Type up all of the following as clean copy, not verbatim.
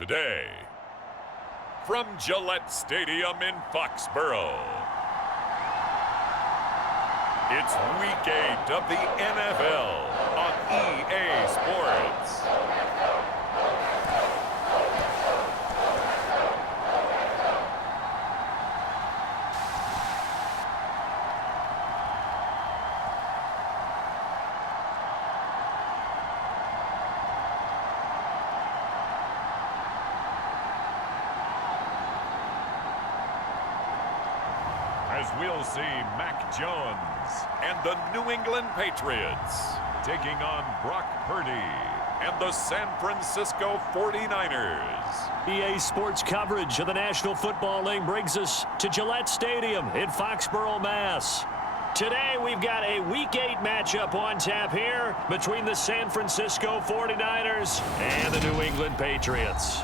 today. From Gillette Stadium in Foxborough, it's Week 8 of the NFL on EA Sports. As we'll see Mac Jones and the New England Patriots taking on Brock Purdy and the San Francisco 49ers. EA Sports coverage of the National Football League brings us to Gillette Stadium in Foxborough, Mass. Today we've got a Week 8 matchup on tap here between the San Francisco 49ers and the New England Patriots.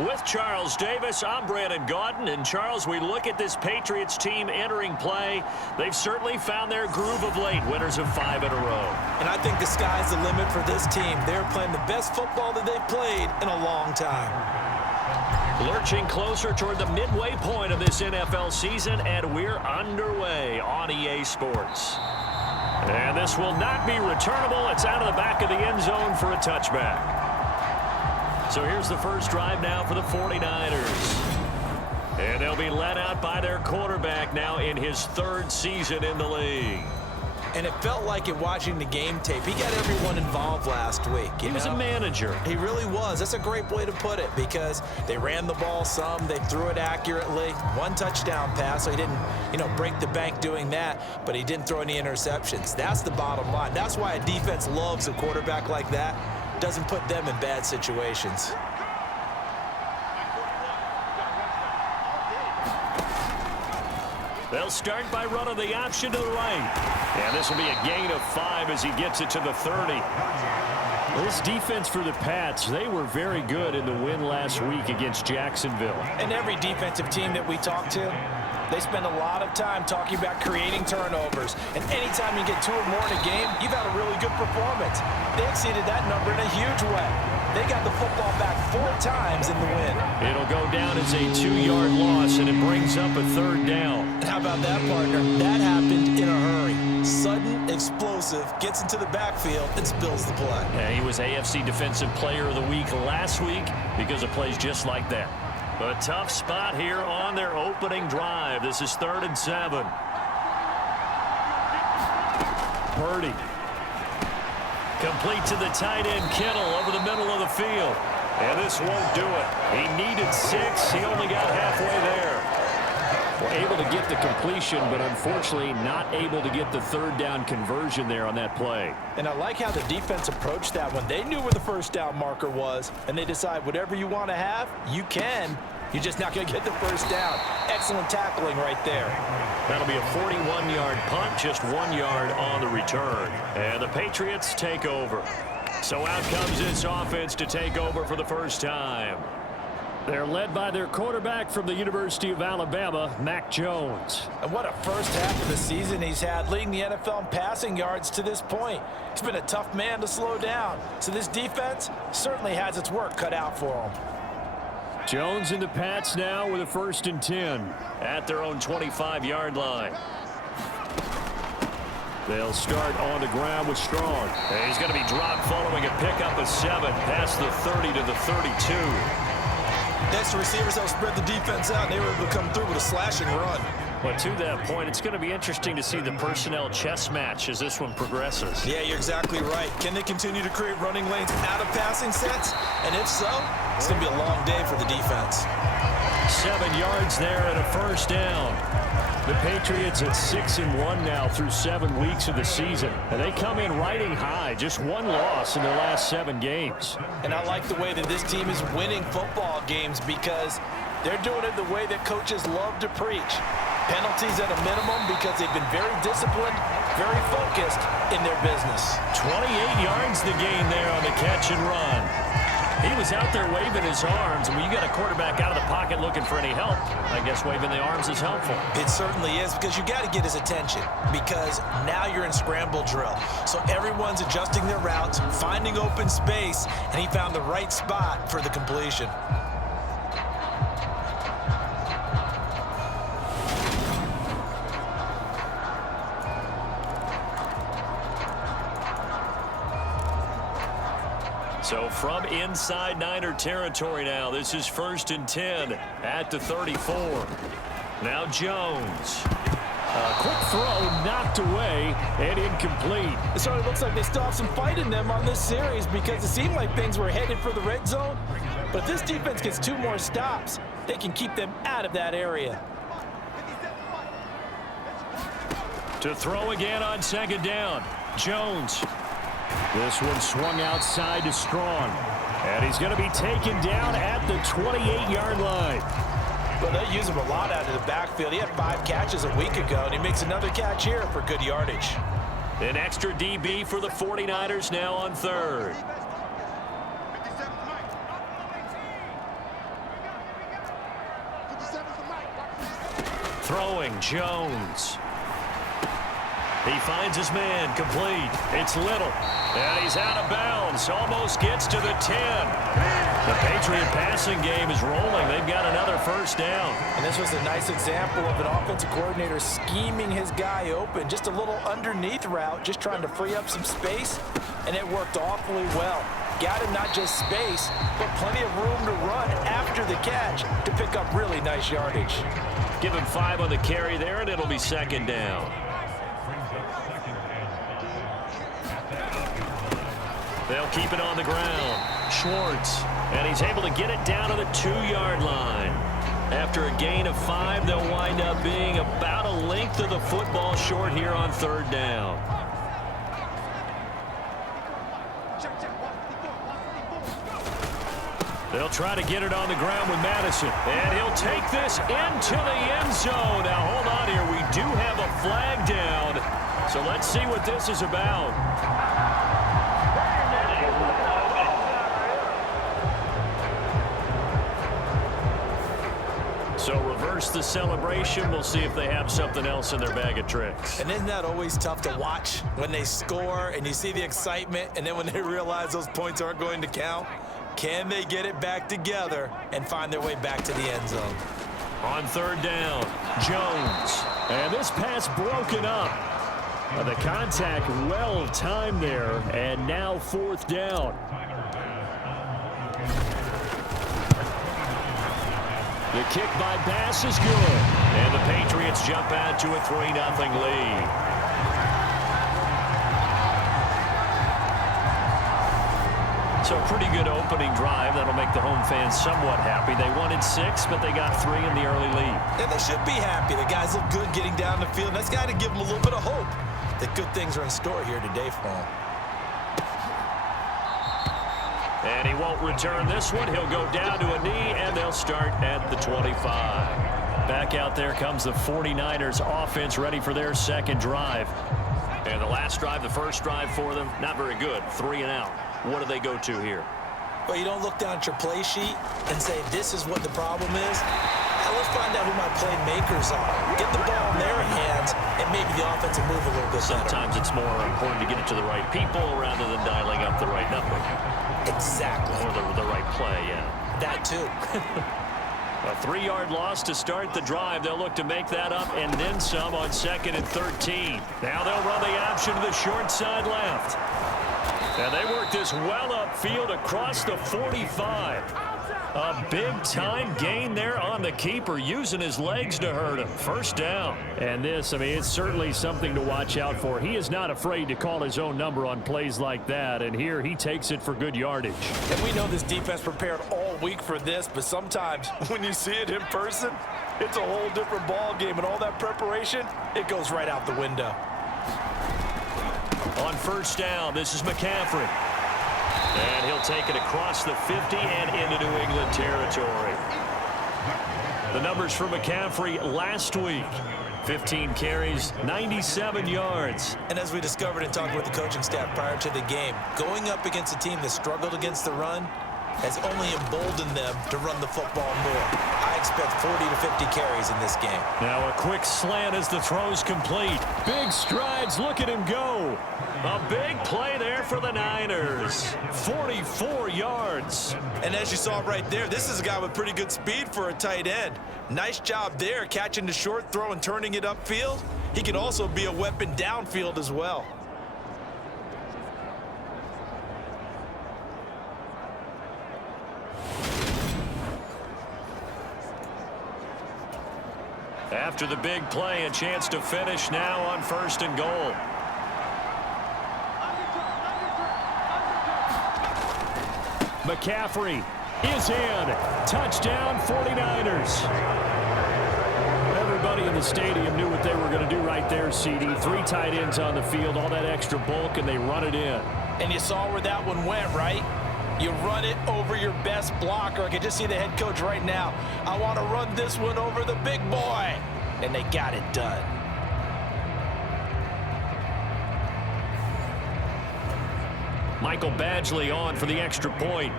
With Charles Davis, I'm Brandon Gaudin. And Charles, we look at this Patriots team entering play. They've certainly found their groove of late, winners of 5 in a row. And I think the sky's the limit for this team. They're playing the best football that they've played in a long time. Lurching closer toward the midway point of this NFL season, and we're underway on EA Sports. And this will not be returnable. It's out of the back of the end zone for a touchback. So here's the first drive now for the 49ers. And they'll be led out by their quarterback now in his 3rd season in the league. And it felt like it watching the game tape. He got everyone involved last week. He was a manager. He really was. That's a great way to put it because they ran the ball some. They threw it accurately. 1 touchdown pass, so he didn't, break the bank doing that, but he didn't throw any interceptions. That's the bottom line. That's why a defense loves a quarterback like that. Doesn't put them in bad situations. They'll start by running the option to the right. And this will be a gain of 5 as he gets it to the 30. This defense for the Pats, they were very good in the win last week against Jacksonville. And every defensive team that we talk to, they spend a lot of time talking about creating turnovers. And anytime you get 2 or more in a game, you've had a really good performance. They exceeded that number in a huge way. They got the football back 4 times in the win. It'll go down as a 2-yard loss, and it brings up a 3rd down. And how about that, partner? That happened in a hurry. Sudden, explosive, gets into the backfield, and spills the play. Yeah, he was AFC Defensive Player of the Week last week because of plays just like that. A tough spot here on their opening drive. This is 3rd and 7. Purdy. Complete to the tight end, Kittle, over the middle of the field. And this won't do it. He needed 6. He only got halfway there. Well, able to get the completion, but unfortunately not able to get the 3rd down conversion there on that play. And I like how the defense approached that one. They knew where the 1st down marker was, and they decide whatever you want to have, you can. You're just not going to get the 1st down. Excellent tackling right there. That'll be a 41-yard punt, just 1 yard on the return. And the Patriots take over. So out comes this offense to take over for the first time. They're led by their quarterback from the University of Alabama, Mac Jones. And what a first half of the season he's had, leading the NFL in passing yards to this point. He's been a tough man to slow down. So this defense certainly has its work cut out for him. Jones and the Pats now with a 1st and 10 at their own 25-yard line. They'll start on the ground with Strong. And he's going to be dropped following a pickup of 7 past the 30 to the 32. Next, the receivers help spread the defense out, and they were able to come through with a slashing run. But to that point, it's going to be interesting to see the personnel chess match as this one progresses. Yeah, you're exactly right. Can they continue to create running lanes out of passing sets? And if so, it's going to be a long day for the defense. 7 yards there and a 1st down. The Patriots at 6-1 now through 7 weeks of the season. And they come in riding high, just 1 loss in their last 7 games. And I like the way that this team is winning football games because they're doing it the way that coaches love to preach. Penalties at a minimum because they've been very disciplined, very focused in their business. 28 yards the gain there on the catch and run. He was out there waving his arms. When you got a quarterback out of the pocket looking for any help, I guess waving the arms is helpful. It certainly is, because you got to get his attention, because now you're in scramble drill. So everyone's adjusting their routes, finding open space, and he found the right spot for the completion. So from inside Niner territory now, this is 1st and 10 at the 34. Now Jones. A quick throw knocked away and incomplete. It sort of looks like they still have some fight in them on this series, because it seemed like things were headed for the red zone. But if this defense gets 2 more stops, they can keep them out of that area. To throw again on 2nd down. Jones. This one swung outside to Strong. And he's going to be taken down at the 28-yard line. Well, they use him a lot out of the backfield. He had 5 catches a week ago, and he makes another catch here for good yardage. An extra DB for the 49ers now on 3rd. Throwing Jones. He finds his man, complete. It's Little, and he's out of bounds. Almost gets to the 10. The Patriot passing game is rolling. They've got another 1st down. And this was a nice example of an offensive coordinator scheming his guy open. Just a little underneath route, just trying to free up some space, and it worked awfully well. Got him not just space, but plenty of room to run after the catch to pick up really nice yardage. Give him 5 on the carry there, and it'll be 2nd down. They'll keep it on the ground. Schwartz, and he's able to get it down to the 2-yard line. After a gain of 5, they'll wind up being about a length of the football short here on 3rd down. They'll try to get it on the ground with Madison, and he'll take this into the end zone. Now, hold on here. We do have a flag down, so let's see what this is about. So reverse the celebration. We'll see if they have something else in their bag of tricks. And isn't that always tough to watch when they score and you see the excitement, and then when they realize those points aren't going to count? Can they get it back together and find their way back to the end zone? On 3rd down, Jones. And this pass broken up. The contact well timed there, and now 4th down. The kick by Bass is good. And the Patriots jump out to a 3-0 lead. So a pretty good opening drive. That'll make the home fans somewhat happy. They wanted 6, but they got 3 in the early lead. And they should be happy. The guys look good getting down the field. That's got to give them a little bit of hope that good things are in store here today for them. And he won't return this one. He'll go down to a knee, and they'll start at the 25. Back out there comes the 49ers offense, ready for their 2nd drive. And the last drive, the first drive for them, not very good. 3 and out. What do they go to here? Well, you don't look down at your play sheet and say, this is what the problem is. Now let's find out who my playmakers are. Get the ball in their hands, and maybe the offense will move a little bit better. Sometimes it's more important to get it to the right people rather than dialing up the right number. Exactly. Or the right play, yeah. That too. A 3-yard loss to start the drive. They'll look to make that up and then some on 2nd and 13. Now they'll run the option to the short side left. And they work this well upfield across the 45. A big-time gain there on the keeper, using his legs to hurt him. 1st down. And this, I mean, it's certainly something to watch out for. He is not afraid to call his own number on plays like that, and here he takes it for good yardage. And we know this defense prepared all week for this, but sometimes when you see it in person, it's a whole different ball game, and all that preparation, it goes right out the window. On 1st down, this is McCaffrey. And he'll take it across the 50 and into New England territory. The numbers for McCaffrey last week. 15 carries, 97 yards. And as we discovered in talking with the coaching staff prior to the game, going up against a team that struggled against the run, has only emboldened them to run the football more. I expect 40 to 50 carries in this game. Now a quick slant as the throw's complete. Big strides, look at him go. A big play there for the Niners. 44 yards. And as you saw right there, this is a guy with pretty good speed for a tight end. Nice job there, catching the short throw and turning it upfield. He can also be a weapon downfield as well. After the big play, a chance to finish now on 1st and goal. McCaffrey is in. Touchdown 49ers. Everybody in the stadium knew what they were going to do right there, CD. 3 tight ends on the field, all that extra bulk, and they run it in. And you saw where that one went, right? You run it over your best blocker. I can just see the head coach right now. I want to run this one over the big boy. And they got it done. Michael Badgley on for the extra point.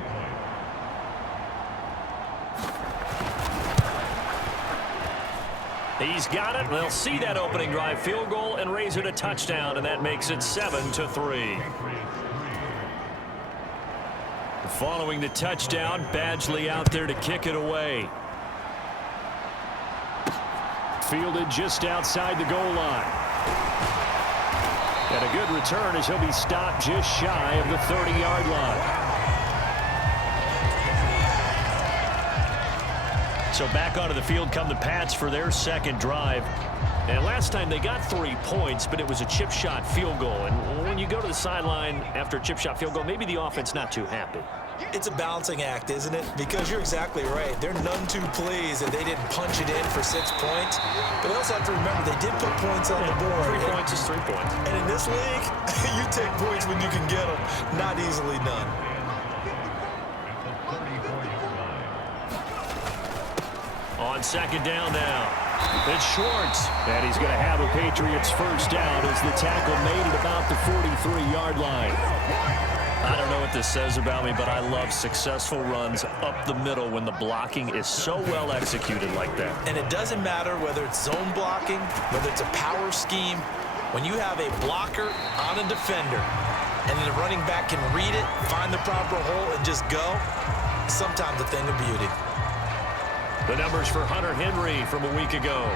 He's got it. They'll see that opening drive field goal and raise it a touchdown, and that makes it 7-3. Following the touchdown, Badgley out there to kick it away. Fielded just outside the goal line. And a good return as he'll be stopped just shy of the 30-yard line. So back onto the field come the Pats for their second drive. And last time they got 3 points, but it was a chip shot field goal. And when you go to the sideline after a chip shot field goal, maybe the offense not too happy. It's a balancing act, isn't it? Because you're exactly right. They're none too pleased that they didn't punch it in for 6 points. But they also have to remember they did put points on the board. 3 points is 3 points. And in this league, you take points when you can get them. Not easily done. On 2nd down now. It's Schwartz. And he's going to have a Patriots first down as the tackle made it about the 43-yard line. I don't know what this says about me, but I love successful runs up the middle when the blocking is so well executed like that. And it doesn't matter whether it's zone blocking, whether it's a power scheme. When you have a blocker on a defender and then the running back can read it, find the proper hole, and just go, sometimes a thing of beauty. The numbers for Hunter Henry from a week ago.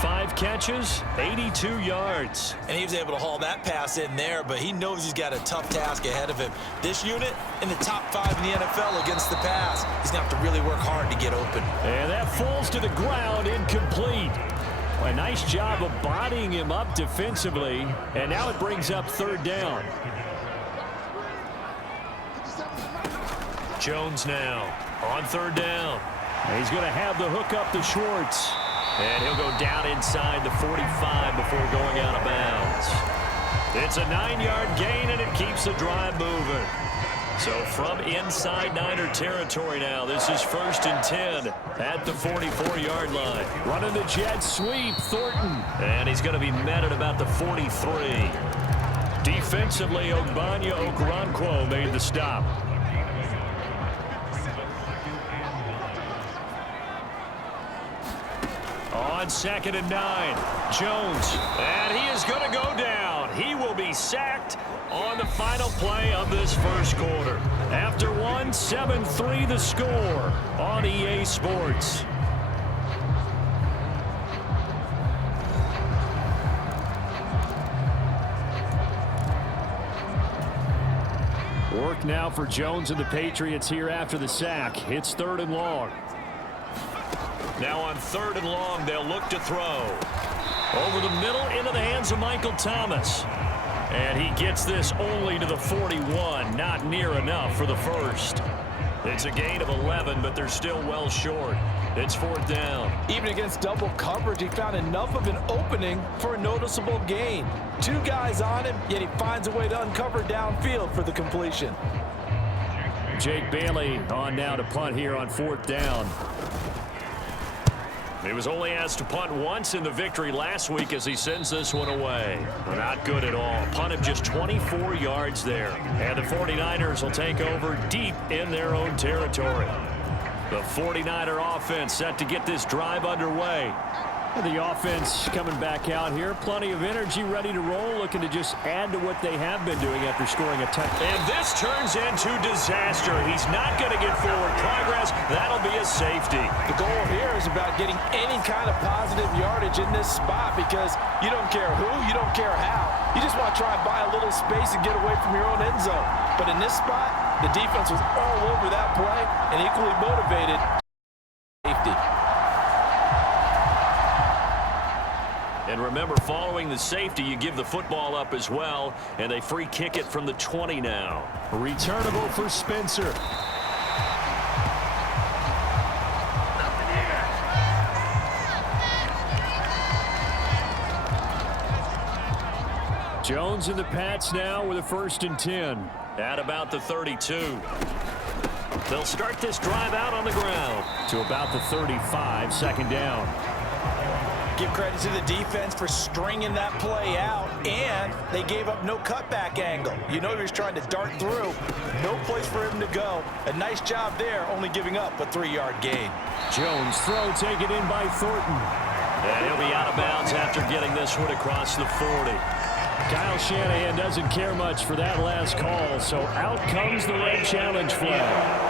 5 catches, 82 yards. And he was able to haul that pass in there, but he knows he's got a tough task ahead of him. This unit in the top 5 in the NFL against the pass. He's going to have to really work hard to get open. And that falls to the ground, incomplete. A nice job of bodying him up defensively, and now it brings up 3rd down. Jones now on 3rd down. He's going to have the hook up to Schwartz. And he'll go down inside the 45 before going out of bounds. It's a 9-yard gain, and it keeps the drive moving. So from inside Niner territory now, this is 1st and 10 at the 44-yard line. Running the jet sweep, Thornton. And he's going to be met at about the 43. Defensively, Ogbanya Okoronkwo made the stop. On 2nd and 9, Jones, and he is going to go down. He will be sacked on the final play of this first quarter. After 7-3 the score on EA Sports. Work now for Jones and the Patriots here after the sack. It's 3rd and long. Now on 3rd and long, they'll look to throw. Over the middle, into the hands of Michael Thomas. And he gets this only to the 41. Not near enough for the first. It's a gain of 11, but they're still well short. It's 4th down. Even against double coverage, he found enough of an opening for a noticeable gain. 2 guys on him, yet he finds a way to uncover downfield for the completion. Jake Bailey on now to punt here on 4th down. He was only asked to punt once in the victory last week as he sends this one away. Not good at all. Punt of just 24 yards there. And the 49ers will take over deep in their own territory. The 49er offense set to get this drive underway. The offense coming back out here. Plenty of energy, ready to roll, looking to just add to what they have been doing after scoring a touchdown. And this turns into disaster. He's not going to get forward progress. That'll be a safety. The goal here is about getting any kind of positive yardage in this spot because you don't care who, you don't care how. You just want to try and buy a little space and get away from your own end zone. But in this spot, the defense was all over that play and equally motivated. Safety. And remember, following the safety, you give the football up as well, and they free kick it from the 20 now. Returnable for Spencer. Jones and the Pats now with a 1st and 10. At about the 32. They'll start this drive out on the ground. To about the 35, 2nd down. Give credit to the defense for stringing that play out, and they gave up no cutback angle. You know he was trying to dart through. No place for him to go. A nice job there, only giving up a 3-yard gain. Jones throw taken in by Thornton. And he'll be out of bounds after getting this one across the 40. Kyle Shanahan doesn't care much for that last call, so out comes the red challenge flag.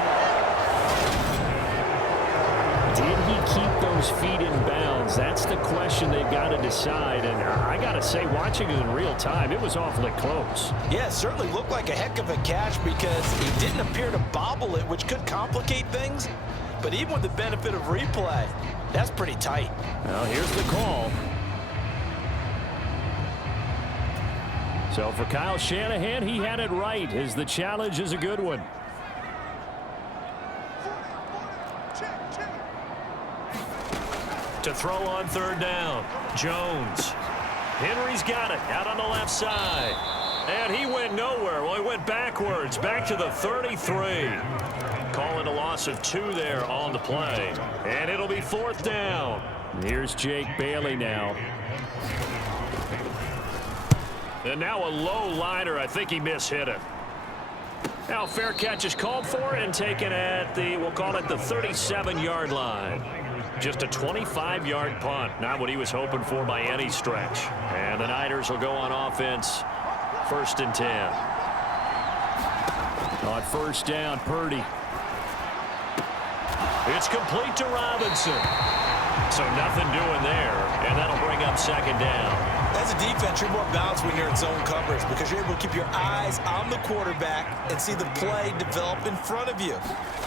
Did he keep those feet in bounds? That's the question they've got to decide. And I got to say, watching it in real time, it was awfully close. Yeah, it certainly looked like a heck of a catch because he didn't appear to bobble it, which could complicate things. But even with the benefit of replay, that's pretty tight. Well, here's the call. So for Kyle Shanahan, he had it right, as the challenge is a good one. To throw on 3rd down. Jones. Henry's got it out on the left side. And he went nowhere. Well, he went backwards, back to the 33. Calling a loss of 2 there on the play. And it'll be 4th down. Here's Jake Bailey now. And now a low liner. I think he mishit it. Now fair catch is called for and taken at the, we'll call it the 37-yard line. Just a 25-yard punt. Not what he was hoping for by any stretch. And the Niners will go on offense. 1st and 10. On 1st down, Purdy. It's complete to Robinson. So nothing doing there. And that'll bring up 2nd down. As a defense, you're more balanced when you're in zone coverage because you're able to keep your eyes on the quarterback and see the play develop in front of you.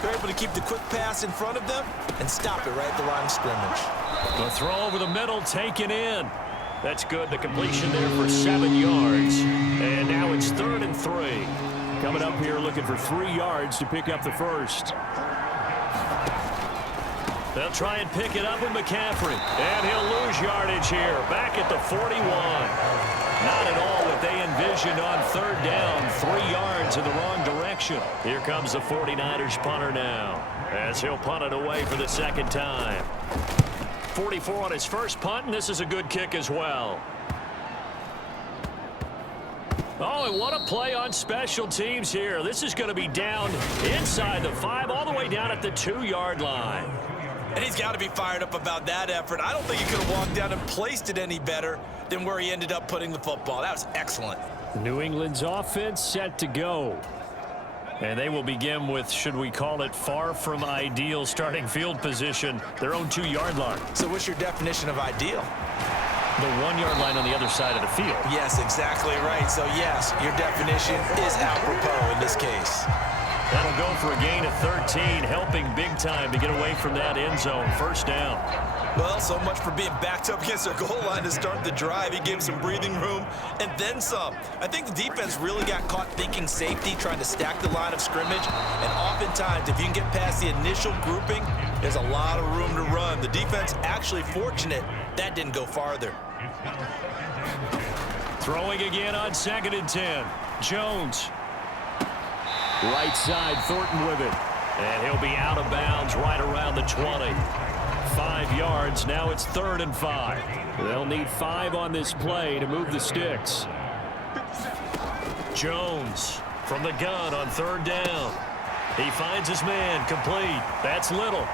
You're able to keep the quick pass in front of them and stop it right at the line of scrimmage. The throw over the middle taken in. That's good. The completion there for 7 yards. And now it's 3rd and 3. Coming up here looking for 3 yards to pick up the 1st. They'll try and pick it up with McCaffrey. And he'll lose yardage here. Back at the 41. Not at all what they envisioned on 3rd down. 3 yards in the wrong direction. Here comes the 49ers punter now, as he'll punt it away for the 2nd time. 44 on his first punt, and this is a good kick as well. Oh, and what a play on special teams here. This is going to be down inside the 5, all the way down at the 2-yard line. And he's got to be fired up about that effort. I don't think he could have walked down and placed it any better than where he ended up putting the football. That was excellent. New England's offense set to go. And they will begin with, should we call it, far from ideal starting field position, their own 2-yard line. So what's your definition of ideal? The 1-yard line on the other side of the field. Yes, exactly right. So, yes, your definition is apropos in this case. That'll go for a gain of 13, helping big time to get away from that end zone. 1st down. Well, so much for being backed up against their goal line to start the drive. He gave some breathing room and then some. I think the defense really got caught thinking safety, trying to stack the line of scrimmage. And oftentimes, if you can get past the initial grouping, there's a lot of room to run. The defense actually fortunate that didn't go farther. Throwing again on 2nd and 10. Jones. Right side, Thornton with it. And he'll be out of bounds right around the 20. 5 yards. Now it's 3rd and 5. They'll need 5 on this play to move the sticks. Jones from the gun on 3rd down. He finds his man, complete. That's Little.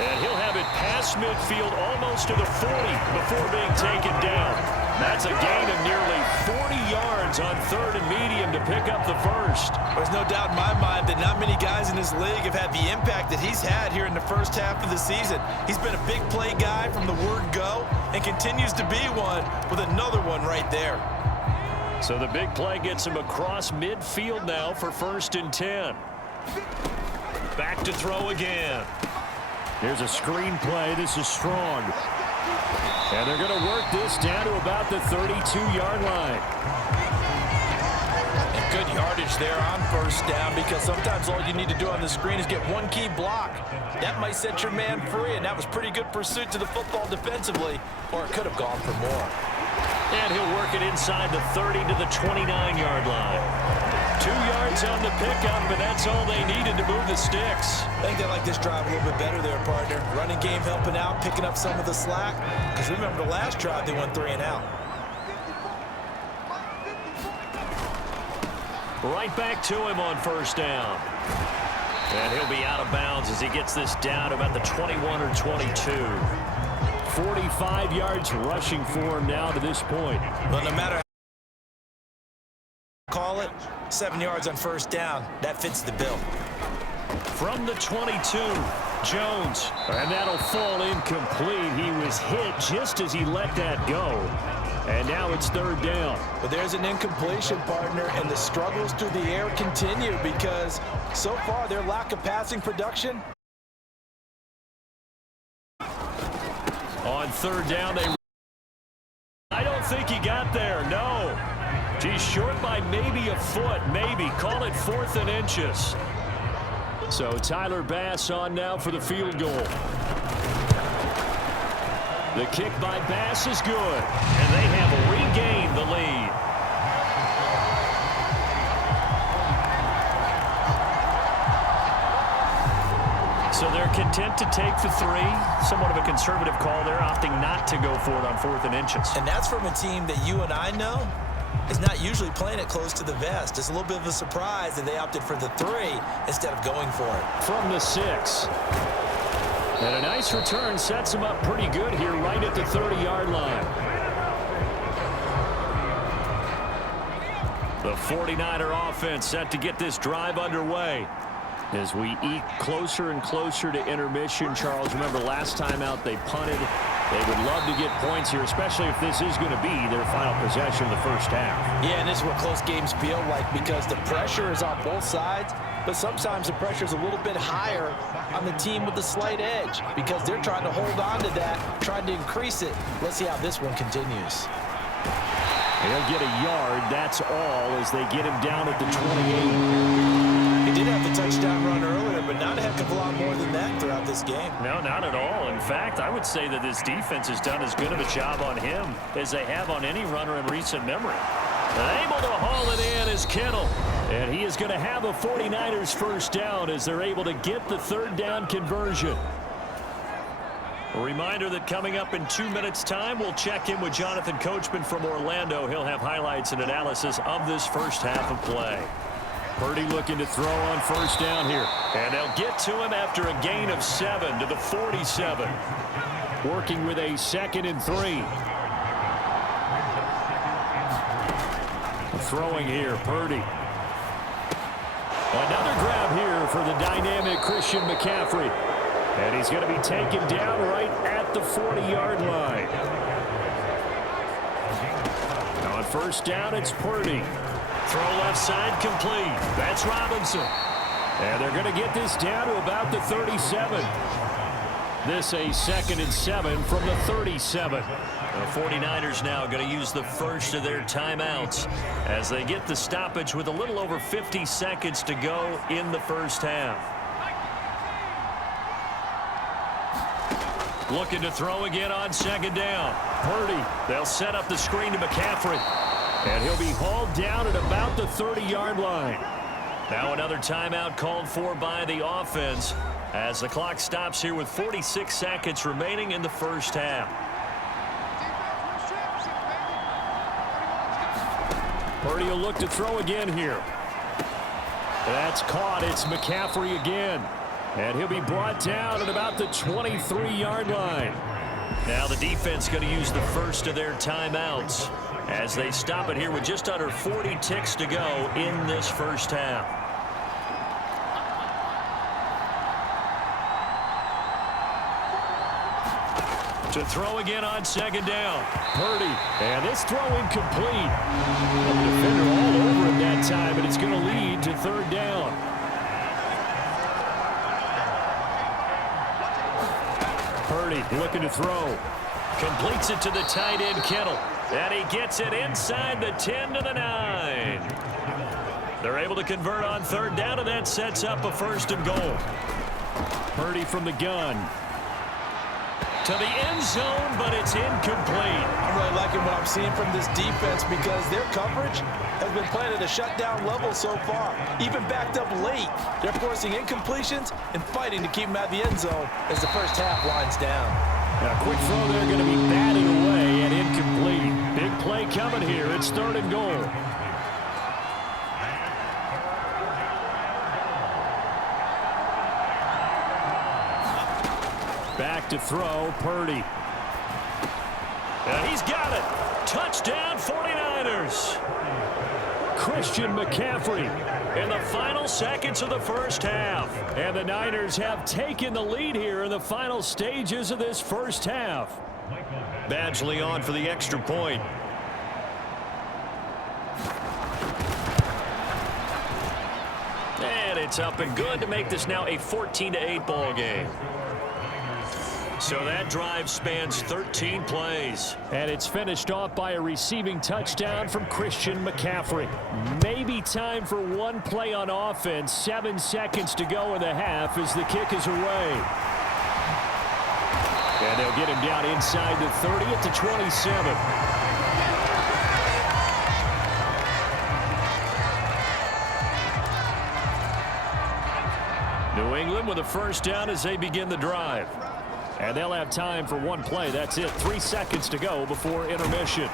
And he'll have it past midfield almost to the 40 before being taken down. That's a gain of nearly 40 yards on 3rd and medium to pick up the first. There's no doubt in my mind that not many guys in this league have had the impact that he's had here in the first half of the season. He's been a big play guy from the word go and continues to be one with another one right there. So the big play gets him across midfield now for 1st and 10. Back to throw again. Here's a screen play. This is strong. And they're going to work this down to about the 32-yard line. And good yardage there on 1st down, because sometimes all you need to do on the screen is get one key block. That might set your man free, and that was pretty good pursuit to the football defensively, or it could have gone for more. And he'll work it inside the 30 to the 29-yard line. 2 yards on the pickup, and that's all they needed to move the sticks. I think they like this drive a little bit better there, partner. Running game helping out, picking up some of the slack. Because remember, the last drive, they went 3 and out. Right back to him on 1st down. And he'll be out of bounds as he gets this down to about the 21 or 22. 45 yards rushing for him now to this point. But no matter call it, 7 yards on 1st down. That fits the bill. From the 22, Jones. And that'll fall incomplete. He was hit just as he let that go. And now it's 3rd down. But there's an incompletion, partner, and the struggles through the air continue because so far their lack of passing production. On 3rd down, I don't think he got there, no. He's short by maybe a foot, maybe. Call it 4th and inches. So Tyler Bass on now for the field goal. The kick by Bass is good, and they have regained the lead. So they're content to take the 3. Somewhat of a conservative call there, opting not to go for it on 4th and inches. And that's from a team that you and I know is not usually playing it close to the vest. It's a little bit of a surprise that they opted for the 3 instead of going for it. From the 6. And a nice return sets him up pretty good here right at the 30-yard line. The 49er offense set to get this drive underway. As we eke closer and closer to intermission, Charles, remember last time out they punted. They would love to get points here, especially if this is going to be their final possession of the first half. Yeah, and this is what close games feel like because the pressure is on both sides, but sometimes the pressure is a little bit higher on the team with the slight edge because they're trying to hold on to that, trying to increase it. Let's see how this one continues. He'll get a yard, that's all, as they get him down at the 28. He did have the touchdown run earlier, but not a heck of a lot more than that throughout this game. No, not at all. In fact, I would say that this defense has done as good of a job on him as they have on any runner in recent memory. Able to haul it in is Kittle. And he is going to have a 49ers first down as they're able to get the 3rd down conversion. A reminder that coming up in 2 minutes' time, we'll check in with Jonathan Coachman from Orlando. He'll have highlights and analysis of this first half of play. Purdy looking to throw on 1st down here. And they'll get to him after a gain of 7 to the 47. Working with a 2nd and 3. Throwing here, Purdy. Another grab here for the dynamic Christian McCaffrey. And he's going to be taken down right at the 40-yard line. Now on 1st down, it's Purdy. Throw left side complete. That's Robinson. And they're going to get this down to about the 37. This a 2nd and 7 from the 37. The 49ers now going to use the first of their timeouts as they get the stoppage with a little over 50 seconds to go in the first half. Looking to throw again on 2nd down. Purdy, they'll set up the screen to McCaffrey. And he'll be hauled down at about the 30-yard line. Now another timeout called for by the offense as the clock stops here with 46 seconds remaining in the first half. Purdy will look to throw again here. That's caught. It's McCaffrey again. And he'll be brought down at about the 23-yard line. Now the defense going to use the first of their timeouts as they stop it here with just under 40 ticks to go in this first half. To throw again on second down. Purdy. And this throw incomplete. The defender all over him that time, and it's going to lead to third down. Purdy looking to throw. Completes it to the tight end, Kittle. And he gets it inside the 10 to the 9. They're able to convert on third down, and that sets up a first and goal. Purdy from the gun. To the end zone, but it's incomplete. I'm really liking what I'm seeing from this defense because their coverage has been playing at a shutdown level so far. Even backed up late, they're forcing incompletions and fighting to keep them out of the end zone as the first half winds down. Now, quick throw there going to be batted away and incomplete. Big play coming here. It's third and goal. Back to throw, Purdy. And he's got it. Touchdown, 49ers. Christian McCaffrey in the final seconds of the first half. And the Niners have taken the lead here in the final stages of this first half. Badgley on for the extra point. And it's up and good to make this now a 14-8 ball game. So that drive spans 13 plays. And it's finished off by a receiving touchdown from Christian McCaffrey. Maybe time for one play on offense. 7 seconds to go in the half as the kick is away. And they'll get him down inside the 30 at the 27. New England with a first down as they begin the drive. And they'll have time for one play. That's it. 3 seconds to go before intermission.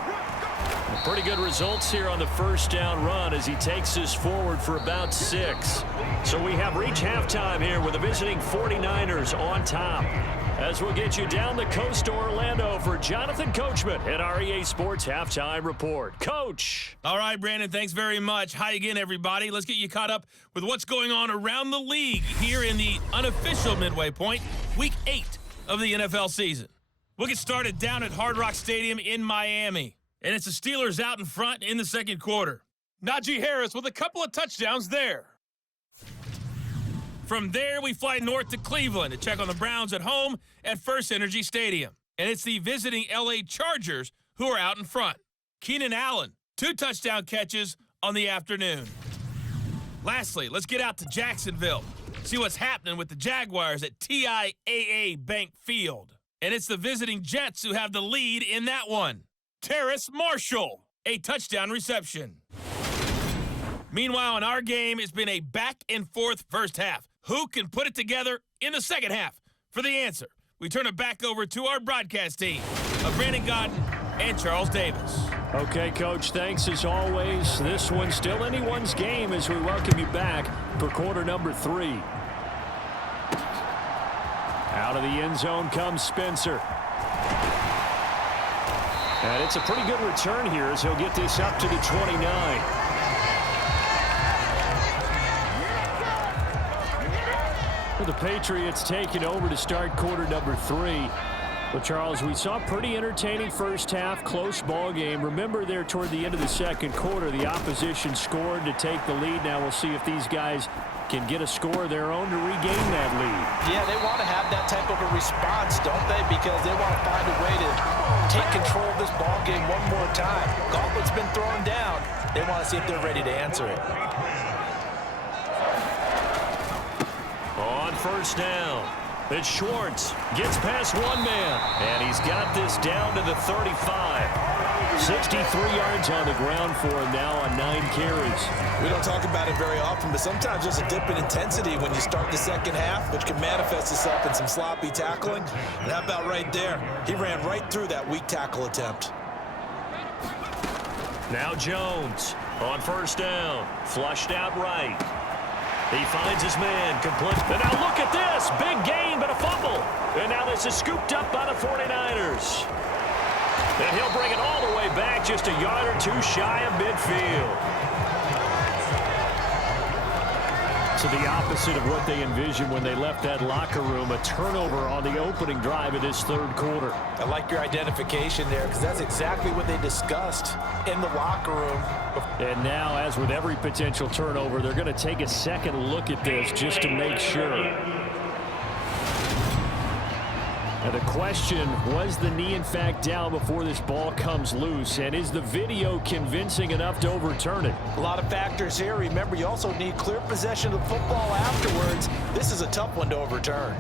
Pretty good results here on the first down run as he takes this forward for about 6. So we have reached halftime here with the visiting 49ers on top. As we'll get you down the coast to Orlando for Jonathan Coachman at our EA Sports Halftime Report. Coach. All right, Brandon, thanks very much. Hi again, everybody. Let's get you caught up with what's going on around the league here in the unofficial midway point, Week 8 of the NFL season. We'll get started down at Hard Rock Stadium in Miami. And it's the Steelers out in front in the second quarter. Najee Harris with a couple of touchdowns there. From there, we fly north to Cleveland to check on the Browns at home at First Energy Stadium. And it's the visiting LA Chargers who are out in front. Keenan Allen, 2 touchdown catches on the afternoon. Lastly, let's get out to Jacksonville. See what's happening with the Jaguars at TIAA Bank Field. And it's the visiting Jets who have the lead in that one. Terrace Marshall, a touchdown reception. Meanwhile, in our game, it's been a back-and-forth first half. Who can put it together in the second half? For the answer, we turn it back over to our broadcast team of Brandon Godden and Charles Davis. Okay, Coach, thanks as always. This one's still anyone's game as we welcome you back for quarter number 3. Out of the end zone comes Spencer. And it's a pretty good return here as he'll get this up to the 29. The Patriots taking over to start quarter number 3. Well, Charles, we saw a pretty entertaining first half, close ball game. Remember there toward the end of the second quarter, the opposition scored to take the lead. Now we'll see if these guys can get a score of their own to regain that lead. Yeah, they want to have that type of a response, don't they? Because they want to find a way to take control of this ball game one more time. Gauntlet's been thrown down. They want to see if they're ready to answer it. On first down, it's Schwartz. Gets past one man, and he's got this down to the 35. 63 yards on the ground for him now on 9 carries. We don't talk about it very often, but sometimes there's a dip in intensity when you start the second half, which can manifest itself in some sloppy tackling. And how about right there? He ran right through that weak tackle attempt. Now Jones on first down. Flushed out right. He finds his man. Complete. And now look at this. Big gain, but a fumble. And now this is scooped up by the 49ers. And he'll bring it all the way back just a yard or two shy of midfield. So the opposite of what they envisioned when they left that locker room, a turnover on the opening drive of this third quarter. I like your identification there because that's exactly what they discussed in the locker room. And now, as with every potential turnover, they're going to take a second look at this just to make sure. Now the question, was the knee in fact down before this ball comes loose? And is the video convincing enough to overturn it? A lot of factors here. Remember, you also need clear possession of the football afterwards. This is a tough one to overturn.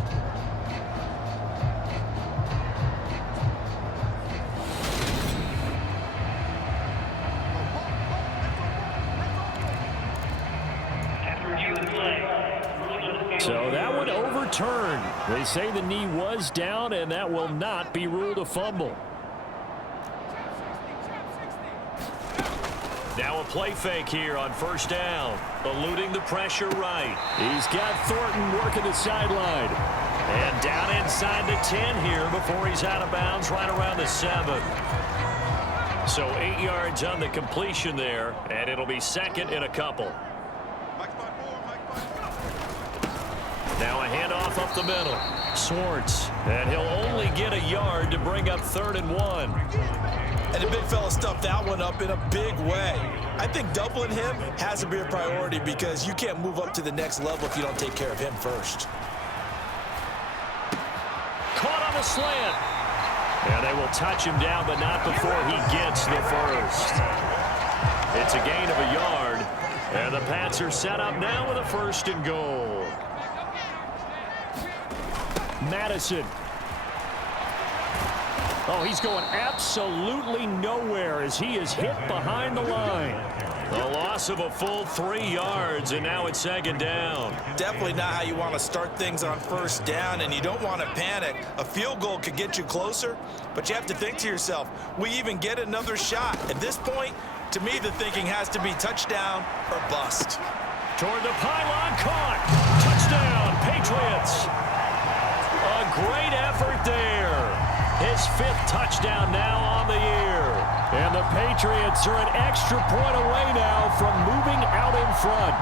So that one overturned. They say the knee was down, and that will not be ruled a fumble. Now a play fake here on first down. Eluding the pressure right. He's got Thornton working the sideline. And down inside the 10 here before he's out of bounds right around the 7. So 8 yards on the completion there, and it'll be second and a couple. Now a handoff up the middle. Swartz. And he'll only get a yard to bring up 3rd and 1. And the big fella stuffed that one up in a big way. I think doubling him has to be a priority because you can't move up to the next level if you don't take care of him first. Caught on the slant. And they will touch him down, but not before he gets the first. It's a gain of a yard. And the Pats are set up now with a 1st and goal. Madison. Oh, he's going absolutely nowhere as he is hit behind the line. A loss of a full 3 yards, and now it's 2nd down. Definitely not how you want to start things on first down, and you don't want to panic. A field goal could get you closer, but you have to think to yourself, we even get another shot. At this point, to me, the thinking has to be touchdown or bust. Toward the pylon, caught. Touchdown, Patriots. A great effort there. His 5th touchdown now on the year. And the Patriots are an extra point away now from moving out in front.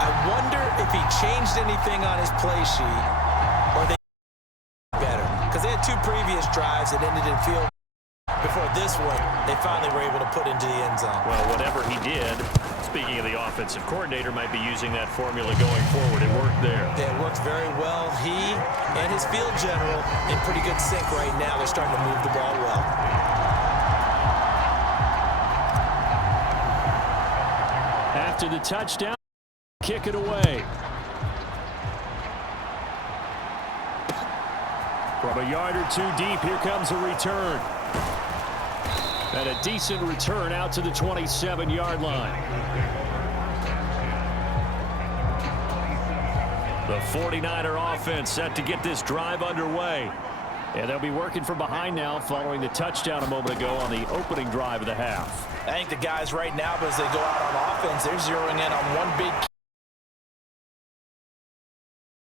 I wonder if he changed anything on his play sheet or they better. Because they had 2 previous drives that ended in field. Before this one, they finally were able to put into the end zone. Well, whatever he did, speaking of the offensive coordinator, might be using that formula going forward. It worked there. Yeah, it worked very well. He and his field general in pretty good sync right now. They're starting to move the ball well. After the touchdown, kick it away. From a yard or 2 deep, here comes a return. And a decent return out to the 27-yard line. The 49er offense set to get this drive underway. And they'll be working from behind now following the touchdown a moment ago on the opening drive of the half. I think the guys right now, as they go out on offense, they're zeroing in on one big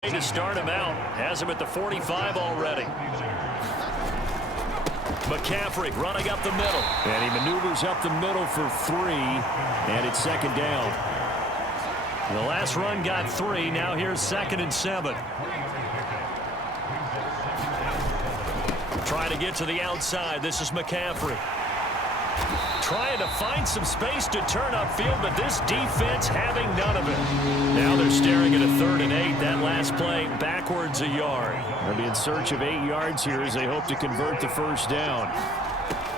key. To start him out, has him at the 45 already. McCaffrey running up the middle. And he maneuvers up the middle for 3. And it's 2nd down. The last run got 3. Now here's 2nd and 7. Trying to get to the outside. This is McCaffrey. Trying to find some space to turn upfield, but this defense having none of it. Now they're staring at a 3rd and 8. That last play backwards a yard. They'll be in search of 8 yards here as they hope to convert the 1st down.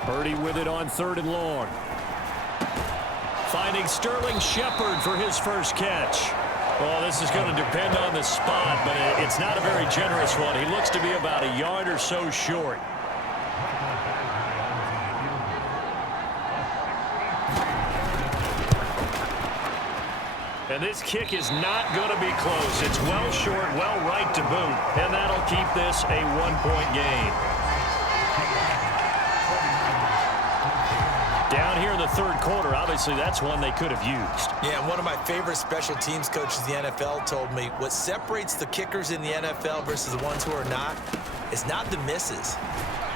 Purdy with it on 3rd and long. Finding Sterling Shepard for his first catch. Well, this is going to depend on the spot, but it's not a very generous one. He looks to be about a yard or so short. And this kick is not going to be close. It's well short, well right to boot. And that'll keep this a one-point game. Down here in the third quarter, obviously that's one they could have used. Yeah, one of my favorite special teams coaches in the NFL told me what separates the kickers in the NFL versus the ones who are not is not the misses.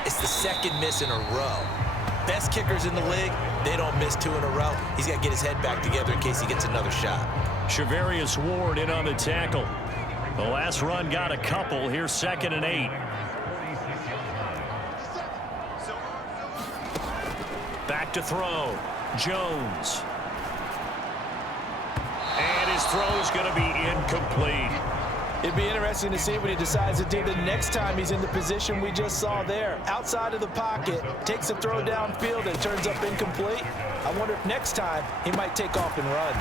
It's the second miss in a row. Best kickers in the league, they don't miss 2 in a row. He's got to get his head back together in case he gets another shot. Shavarius Ward in on the tackle. The last run got a couple. Here's 2nd and 8. Back to throw. Jones. And his throw's going to be incomplete. It'd be interesting to see what he decides to do the next time he's in the position we just saw there. Outside of the pocket, takes a throw downfield and turns up incomplete. I wonder if next time he might take off and run.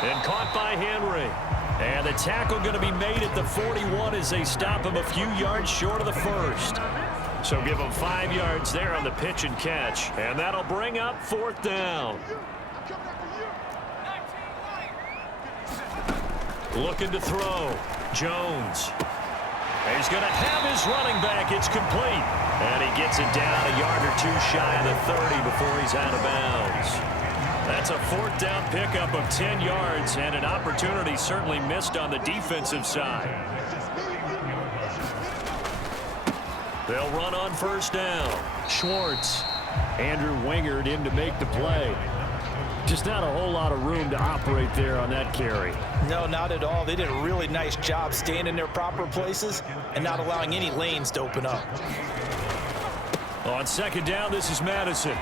And caught by Henry. And the tackle going to be made at the 41 as they stop him a few yards short of the first. So give him 5 yards there on the pitch and catch. And that'll bring up 4th down. Looking to throw. Jones. He's going to have his running back. It's complete. And he gets it down a yard or 2 shy of the 30 before he's out of bounds. That's a 4th down pickup of 10 yards and an opportunity certainly missed on the defensive side. They'll run on 1st down. Schwartz. Andrew Wingard in to make the play. Just not a whole lot of room to operate there on that carry. No, not at all. They did a really nice job staying in their proper places and not allowing any lanes to open up. On 2nd down, this is Madison.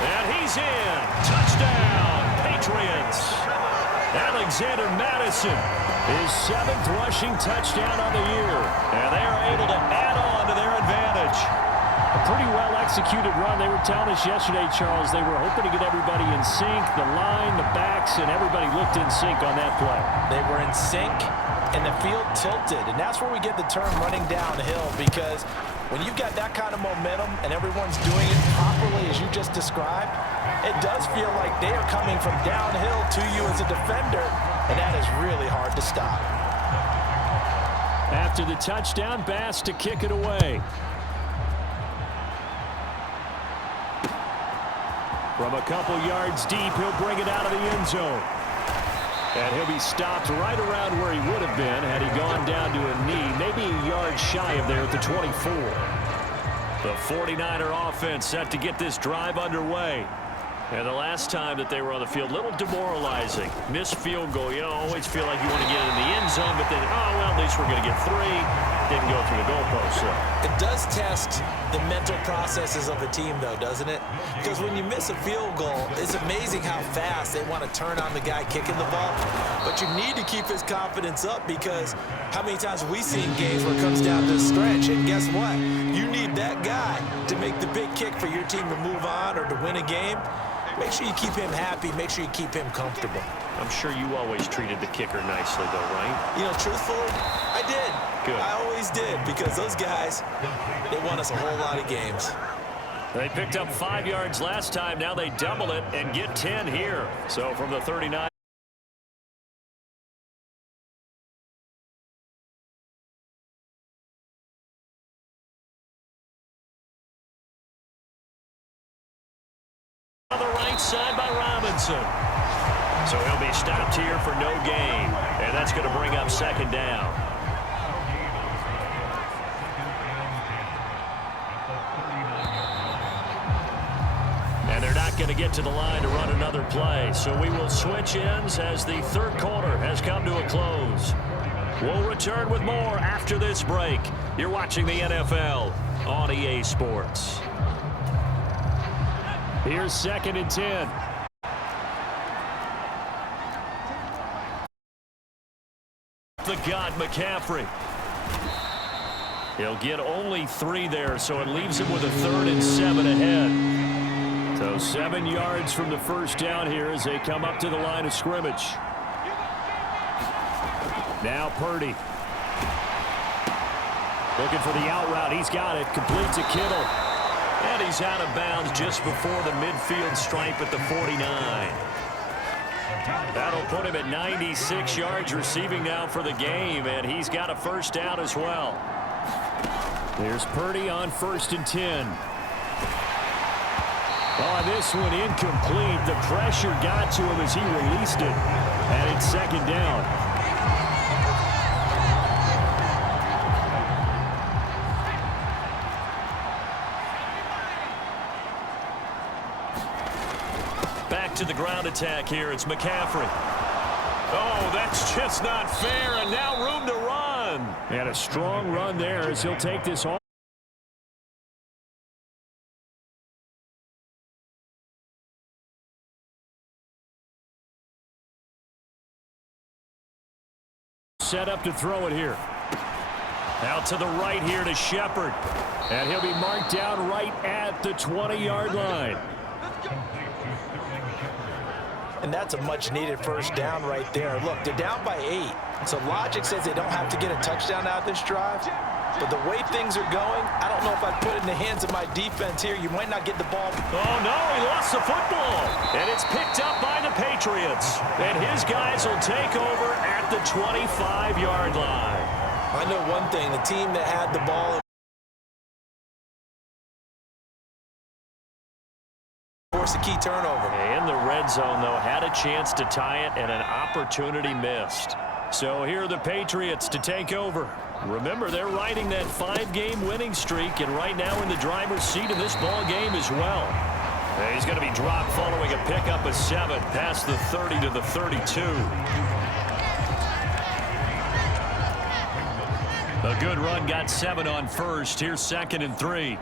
And he's in. Touchdown, Patriots. Alexander Madison, his 7th rushing touchdown on the year. And they are able to add on to their advantage. A pretty well-executed run. They were telling us yesterday, Charles, they were hoping to get everybody in sync, the line, the backs, and everybody looked in sync on that play. They were in sync, and the field tilted. And that's where we get the term running downhill, because when you've got that kind of momentum and everyone's doing it properly as you just described, it does feel like they are coming from downhill to you as a defender, and that is really hard to stop. After the touchdown, Bass to kick it away. From a couple yards deep, he'll bring it out of the end zone. And he'll be stopped right around where he would have been had he gone down to a knee, maybe a yard shy of there at the 24. The 49er offense set to get this drive underway. And the last time that they were on the field, a little demoralizing. Missed field goal. You always feel like you want to get it in the end zone, but then, oh, well, at least we're going to get 3. Didn't go through the goalpost. So. It does test the mental processes of a team, though, doesn't it? Because when you miss a field goal, it's amazing how fast they want to turn on the guy kicking the ball. But you need to keep his confidence up, because how many times have we seen games where it comes down to a stretch, and guess what? You need that guy to make the big kick for your team to move on or to win a game. Make sure you keep him happy. Make sure you keep him comfortable. I'm sure you always treated the kicker nicely, though, right? You know, truthfully, I did. Good. I always did, because those guys, they won us a whole lot of games. They picked up 5 yards last time. Now they double it and get 10 here. So from the 39. On the right side by Robinson. So he'll be stopped here for no gain. And that's going to bring up 2nd down. And they're not going to get to the line to run another play. So we will switch ends as the third quarter has come to a close. We'll return with more after this break. You're watching the NFL on EA Sports. Here's 2nd and 10. The God McCaffrey. He'll get only 3 there, so it leaves him with a 3rd and 7 ahead. So 7 yards from the first down here as they come up to the line of scrimmage. Now Purdy. Looking for the out route. He's got it. Complete to Kittle. And he's out of bounds just before the midfield stripe at the 49. That'll put him at 96 yards receiving now for the game, and he's got a first down as well. There's Purdy on 1st and 10. Oh, this one incomplete. The pressure got to him as he released it, and it's 2nd down. Back to the ground attack here. It's McCaffrey. Oh, that's just not fair, and now room to run. And a strong run there as he'll take this off. Set up to throw it here. Out to the right here to Shepard. And he'll be marked down right at the 20-yard line. And that's a much-needed first down right there. Look, they're down by 8. So logic says they don't have to get a touchdown out of this drive. But the way things are going, I don't know if I'd put it in the hands of my defense here. You might not get the ball. Oh, no, he lost the football. And it's picked up by the Patriots. And his guys will take over at the 25-yard line. I know one thing. The team that had the ball forced a key turnover. In the red zone, though, had a chance to tie it, and an opportunity missed. So here are the Patriots to take over. Remember, they're riding that 5-game winning streak, and right now in the driver's seat in this ball game as well. And he's going to be dropped following a pickup of 7 past the 30 to the 32. A good run got 7 on first. Here's 2nd and 3.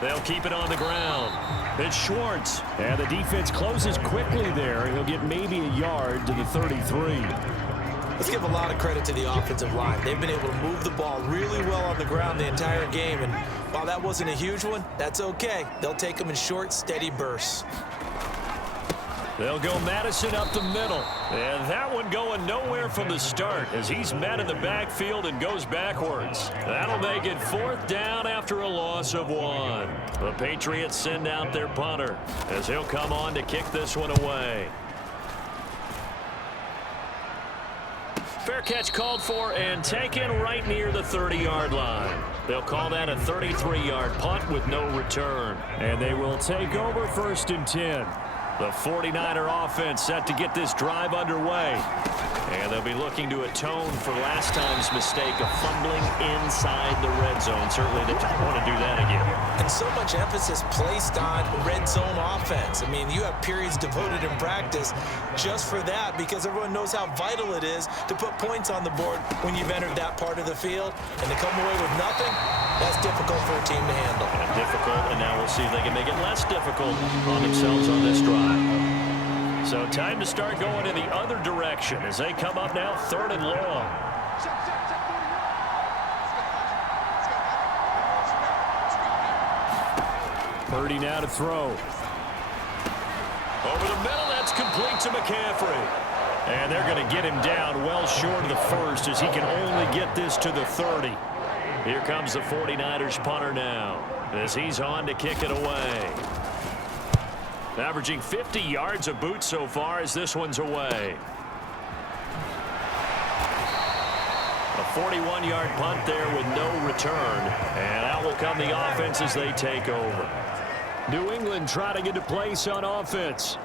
They'll keep it on the ground. It's Schwartz. And the defense closes quickly there. He'll get maybe a yard to the 33. Let's give a lot of credit to the offensive line. They've been able to move the ball really well on the ground the entire game. And while that wasn't a huge one, that's okay. They'll take them in short, steady bursts. They'll go Madison up the middle. And that one going nowhere from the start as he's met in the backfield and goes backwards. That'll make it 4th down after a loss of 1. The Patriots send out their punter as he'll come on to kick this one away. Fair catch called for and taken right near the 30-yard line. They'll call that a 33-yard punt with no return. And they will take over 1st and 10. The 49er offense set to get this drive underway. And they'll be looking to atone for last time's mistake of fumbling inside the red zone. Certainly they don't want to do that again. And so much emphasis placed on red zone offense. I mean, you have periods devoted in practice just for that because everyone knows how vital it is to put points on the board when you've entered that part of the field. And to come away with nothing, that's difficult for a team to handle. And difficult, and now we'll see if they can make it less difficult on themselves on this drive. So time to start going in the other direction as they come up now 3rd and long. Purdy now to throw. Over the middle, that's complete to McCaffrey. And they're going to get him down well short of the 1st as he can only get this to the 30. Here comes the 49ers punter now as he's on to kick it away. Averaging 50 yards a boot so far as this one's away. A 41-yard punt there with no return. And out will come the offense as they take over. New England trying to get a place on offense.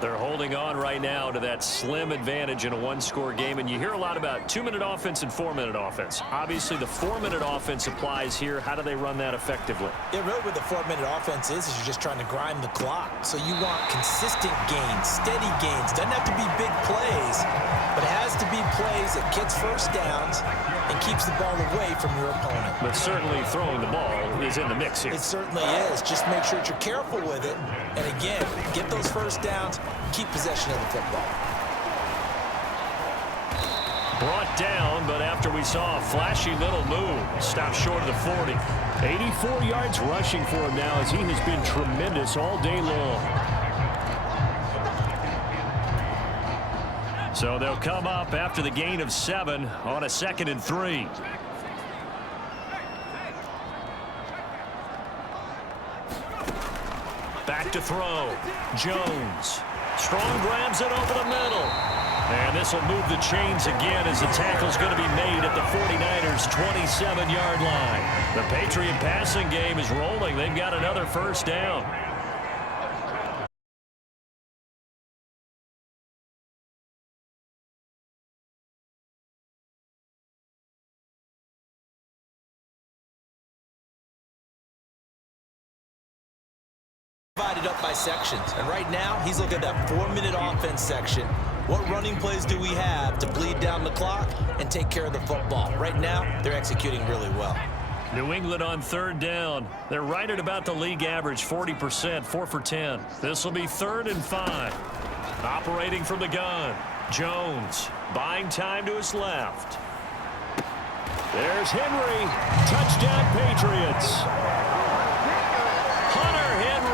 They're holding on right now to that slim advantage in a 1-score game. And you hear a lot about 2-minute offense and 4-minute offense. Obviously, the 4-minute offense applies here. How do they run that effectively? Yeah, really what the 4-minute offense is you're just trying to grind the clock. So you want consistent gains, steady gains. Doesn't have to be big plays, but it has to be plays that gets first downs and keeps the ball away from your opponent. But certainly throwing the ball is in the mix here. It certainly is. Just make sure that you're careful with it. And again, get those first downs, keep possession of the football. Brought down, but after we saw a flashy little move, stopped short of the 40. 84 yards rushing for him now as he has been tremendous all day long. So they'll come up after the gain of 7 on a 2nd and 3. back to throw. Jones. Strong grabs it over the middle. And this will move the chains again as the tackle's going to be made at the 49ers' 27-yard line. The Patriot passing game is rolling. They've got another first down. Divided up by sections, and right now he's looking at that 4-minute offense section. What running plays do we have to bleed down the clock and take care of the football? Right now, they're executing really well. New England on third down. They're right at about the league average, 40%, 4 for 10. This will be 3rd and 5. Operating from the gun. Jones buying time to his left. There's Henry. Touchdown, Patriots. Hunter Henry.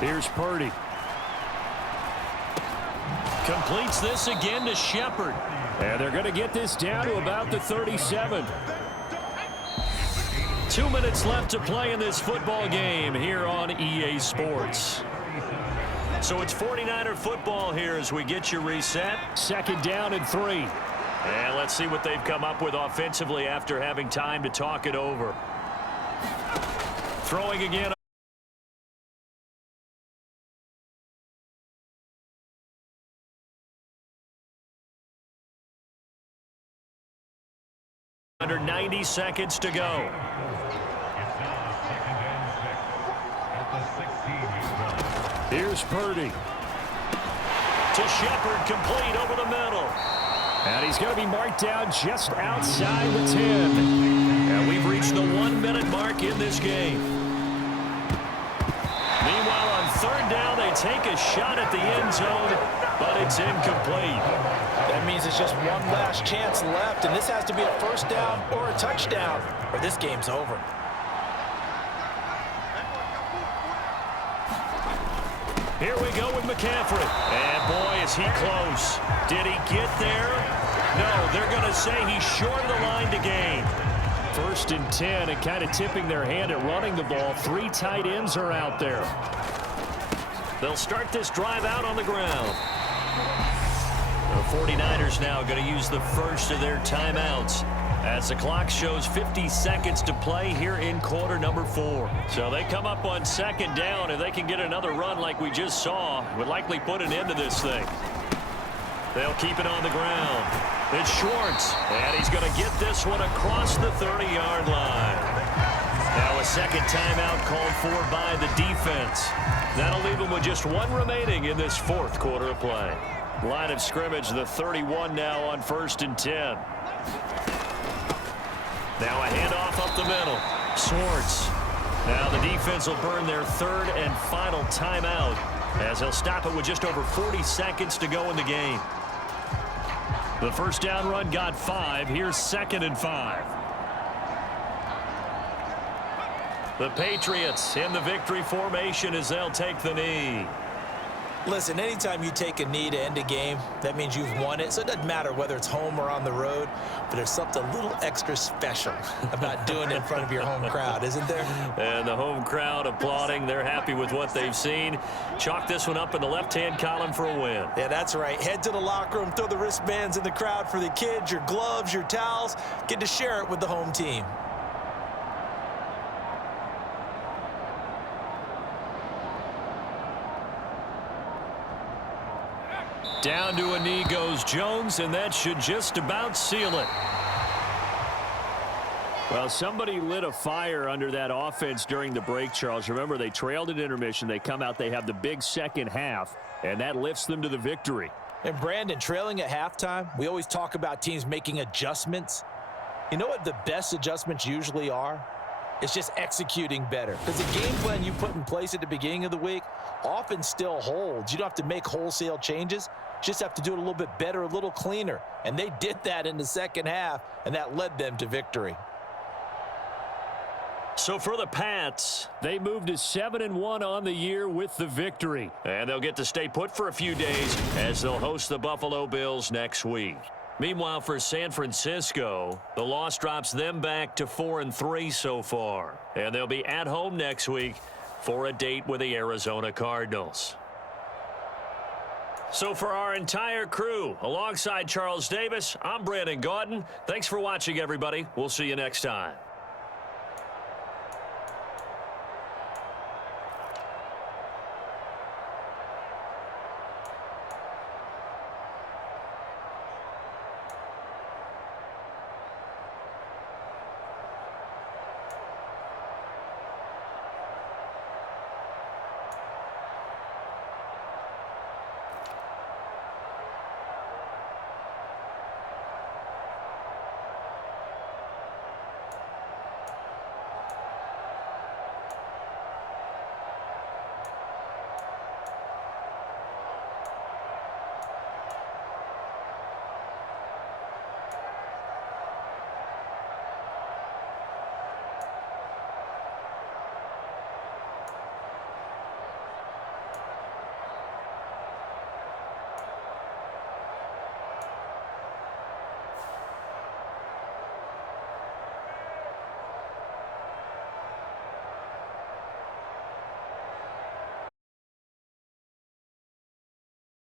Here's Purdy. Completes this again to Shepard. And they're going to get this down to about the 37. 2 minutes left to play in this football game here on EA Sports. So it's 49er football here as we get you reset. 2nd down and 3. And let's see what they've come up with offensively after having time to talk it over. Throwing again. Under 90 seconds to go. Here's Purdy. To Shepard, complete over the middle. And he's going to be marked down just outside the 10. And we've reached the 1-minute mark in this game. Meanwhile, on 3rd down, they take a shot at the end zone, but it's incomplete. That means it's just one last chance left, and this has to be a 1st down or a touchdown, or this game's over. Here we go with McCaffrey. And boy, is he close. Did he get there? No, they're going to say he's short of the line to gain. 1st and 10, and kind of tipping their hand at running the ball. 3 tight ends are out there. They'll start this drive out on the ground. The 49ers now going to use the first of their timeouts as the clock shows 50 seconds to play here in quarter number 4. So they come up on 2nd down. If they can get another run like we just saw, would likely put an end to this thing. They'll keep it on the ground. It's Schwartz, and he's going to get this one across the 30-yard line. Now a 2nd timeout called for by the defense. That'll leave them with just 1 remaining in this 4th quarter of play. Line of scrimmage, the 31 now on 1st and 10. Now a handoff up the middle. Schwartz. Now the defense will burn their 3rd and final timeout as they'll stop it with just over 40 seconds to go in the game. The 1st down run got 5. Here's 2nd and 5. The Patriots in the victory formation as they'll take the knee. Listen, anytime you take a knee to end a game, that means you've won it. So it doesn't matter whether it's home or on the road, but there's something a little extra special about doing it in front of your home crowd, isn't there? And the home crowd applauding. They're happy with what they've seen. Chalk this one up in the left-hand column for a win. Yeah, that's right. Head to the locker room, throw the wristbands in the crowd for the kids, your gloves, your towels. Get to share it with the home team. Down to a knee goes Jones, and that should just about seal it. Well, somebody lit a fire under that offense during the break, Charles. Remember, they trailed at intermission. They come out, they have the big second half, and that lifts them to the victory. And Brandon, trailing at halftime, we always talk about teams making adjustments. You know what the best adjustments usually are? It's just executing better. Because the game plan you put in place at the beginning of the week often still holds. You don't have to make wholesale changes. Just have to do it a little bit better, a little cleaner. And they did that in the second half, and that led them to victory. So for the Pats, they moved to 7-1 on the year with the victory. And they'll get to stay put for a few days as they'll host the Buffalo Bills next week. Meanwhile, for San Francisco, the loss drops them back to 4-3 so far. And they'll be at home next week for a date with the Arizona Cardinals. So for our entire crew, alongside Charles Davis, I'm Brandon Gaudin. Thanks for watching, everybody. We'll see you next time.